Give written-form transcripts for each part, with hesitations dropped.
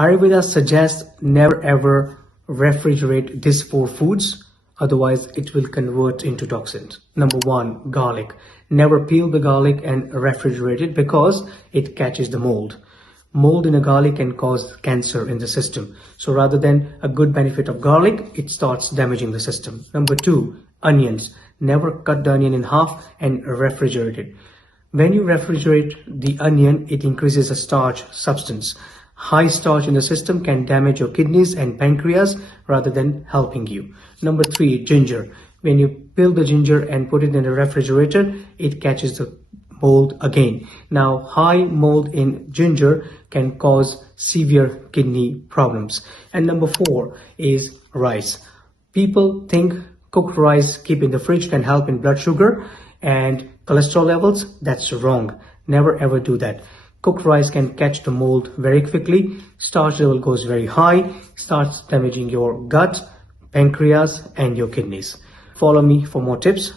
Ayurveda suggests never ever refrigerate these four foods, otherwise it will convert into toxins. Number one, garlic. Never peel the garlic and refrigerate it because it catches the mold. Mold in a garlic can cause cancer in the system. So rather than a good benefit of garlic, it starts damaging the system. Number two, onions. Never cut the onion in half and refrigerate it. When you refrigerate the onion, it increases the starch substance. High starch in the system can damage your kidneys and pancreas rather than helping you. Number three, ginger. When you peel the ginger and put it in the refrigerator, it catches the mold again. Now, high mold in ginger can cause severe kidney problems. And number four is rice. People think cooked rice keep in the fridge can help in blood sugar and cholesterol levels. That's wrong. Never ever do that. Cooked rice can catch the mold very quickly. Starch level goes very high, starts damaging your gut, pancreas, and your kidneys. Follow me for more tips.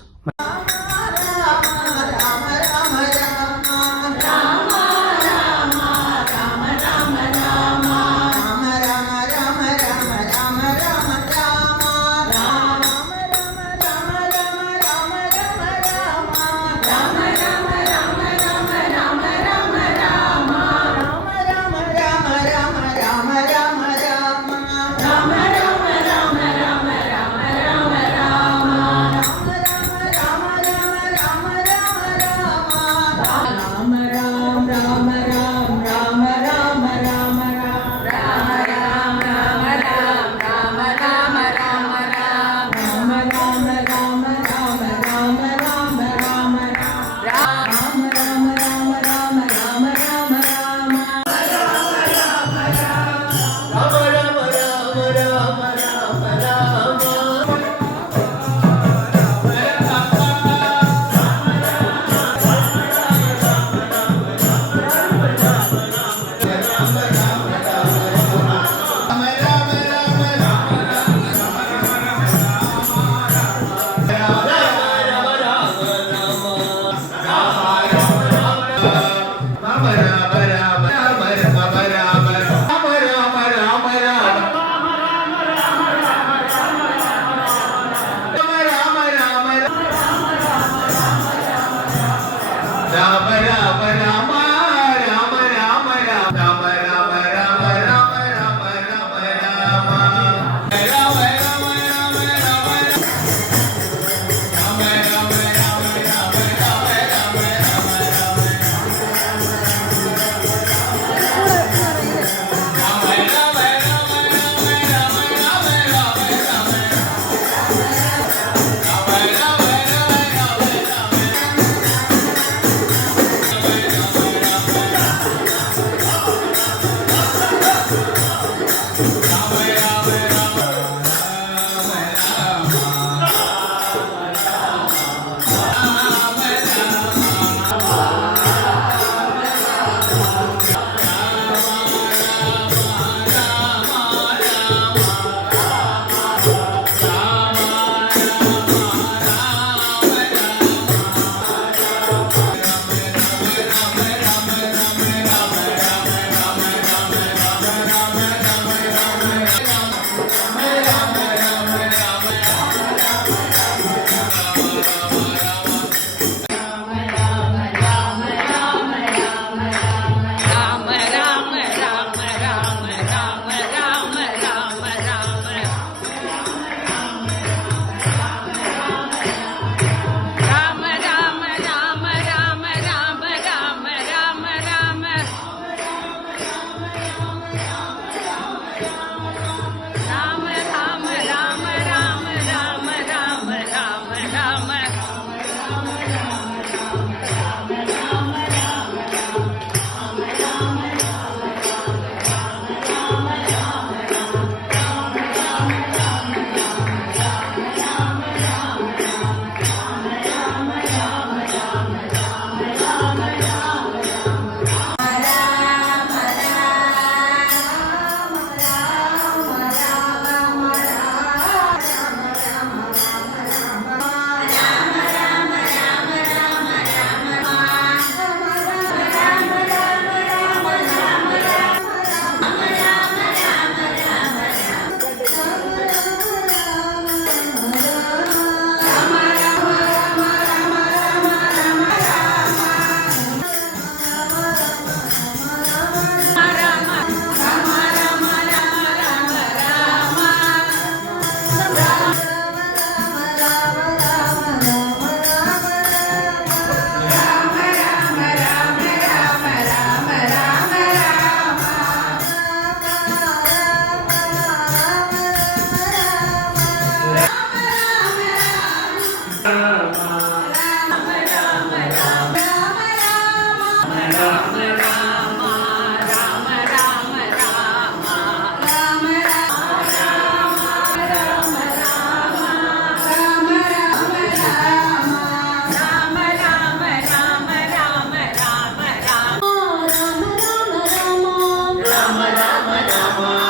Ram Ram